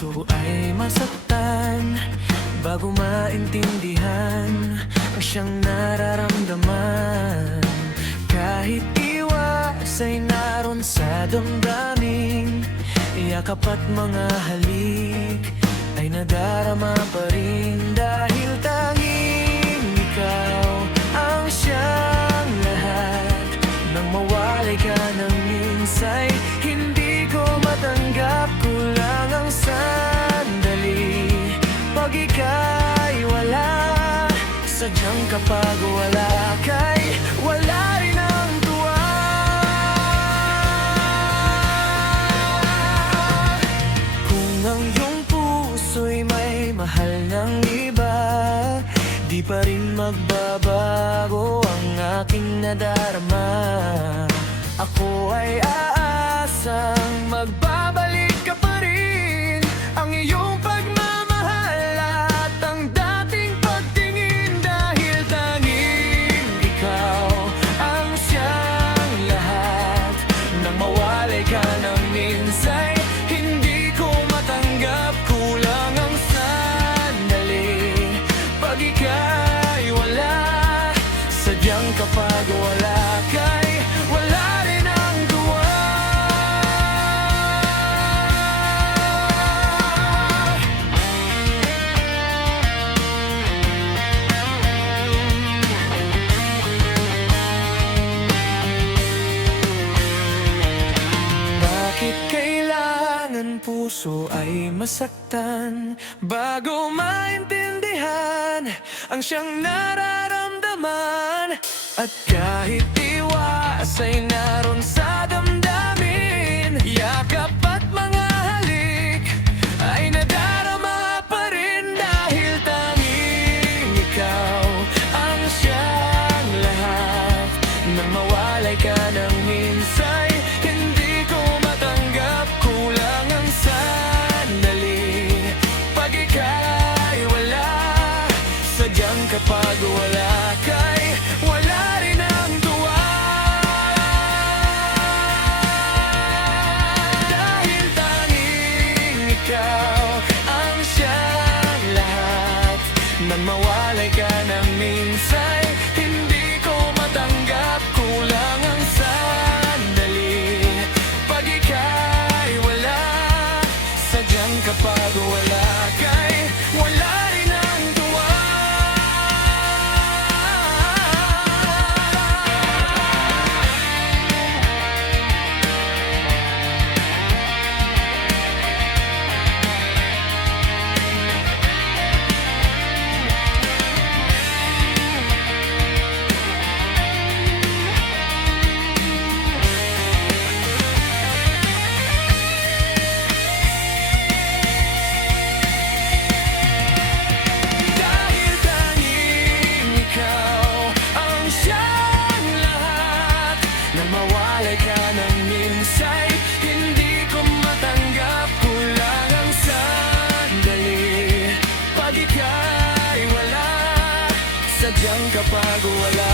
puso ay masaktan bago maintindihan ang siyang nararamdaman. Kahit iwas ay naroon sa damdamin, yakap at mga halik ay nadarama pa rin. Dahil tanging ikaw ang siyang lahat. Nang mawalay ka ng minsay, hindi ko matanggap, kulang ang sandali. Pag ika'y wala, sadyang kapag wala ka'y wala rin ang tuwa. Kung ang iyong puso'y may mahal ng iba, di pa rin magbabago ang aking nadarama. Ako ay aasang magbabalik ka pa rin. Ang iyong pagmamahal at ang dating pagtingin. Dahil tanging ikaw ang siyang lahat. Nang mawalay ka ng minsay, hindi ko matanggap, kulang ang sandali. Pag ika'y wala, sadyang kapag wala ka'y wala rin ang tuwa. Bakit kailangan puso ay masaktan bago maintindihan ang siyang nararamdaman? At kahit iwas ay naroon sa damdamin, yakap at mga halik ay nadarama pa rin. Dahil tanging ikaw ang siyang lahat. Nang mawalay ka ng minsay, hindi ko matanggap, kulang ang sandali. Pag ika'y wala, sadyang kapag wala ka'y wala rin ang tuwa. Dahil tanging ikaw ang siyang lahat. Nang mawalay ka ng minsay, hindi ko matanggap, kulang ang sandali. Pag ika'y wala, sadyang kapag wala ka'y wala rin ang tuwa. Dahil tanging ikaw ang siyang lahat. Nang mawalay ka ng minsay, hindi ko matanggap, kulang ang sandali. Pag ika'y wala, sadyang kapag wala